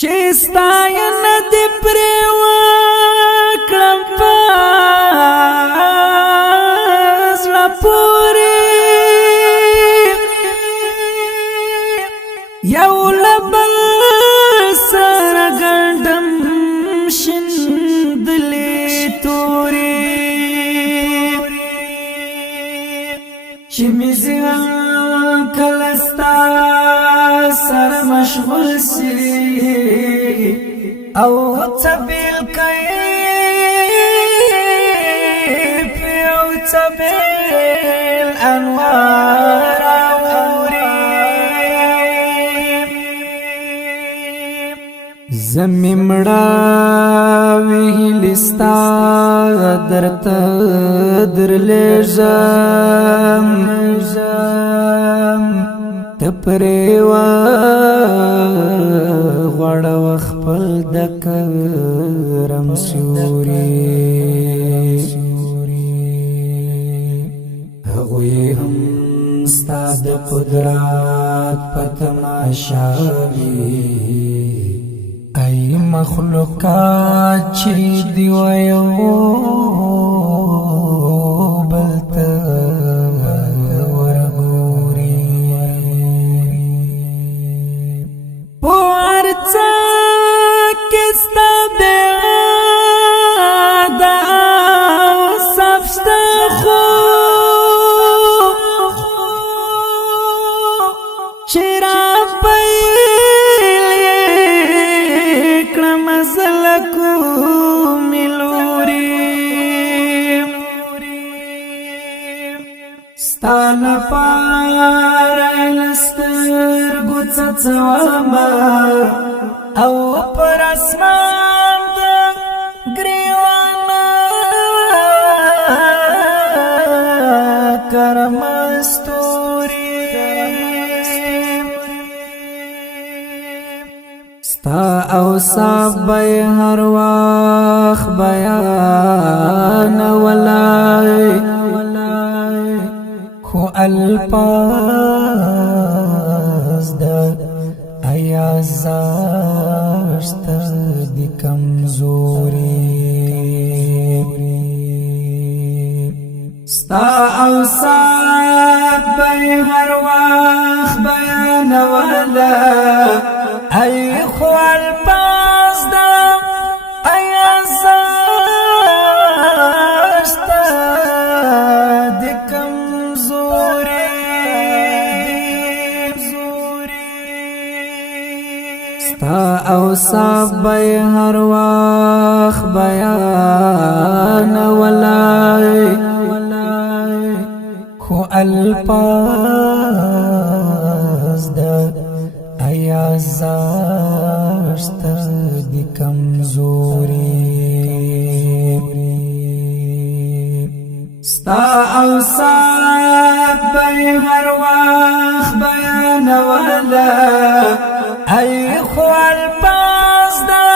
چې ستاینه دې پرې وکړم په زړه پورې یو له بل سره ګنډم شیندلې تورې چې مې ذهن کله ستا سره مشغول سي او څه بیل کیف او څه بیل انوار اوري زمې مړاوي هیلستا درته درلېږم ته پرې غواړه خپل د کرم سیوري هغوی هم ستا د قدرت په تماشا وي ای مخلوقات چې دی وایو بل ته ستاله پاره لسترګو څڅومه او پر اسمان د ګریوانه کرم ستوري ستا اوصاف به هر وخت بیان ولای خو الفاظ دا ایا زاشت دی کمزوری ستا اوصاف به هر وخت بیان ولا ای خو الفاظ دا ایا زاشت دی ستا اوصاف به هر وخت بیان ولای خو الفاظ دا ایا زاشت دی کمزوری ستا اوصاف به هر وخت بیان ولای ای خو الفاظ دا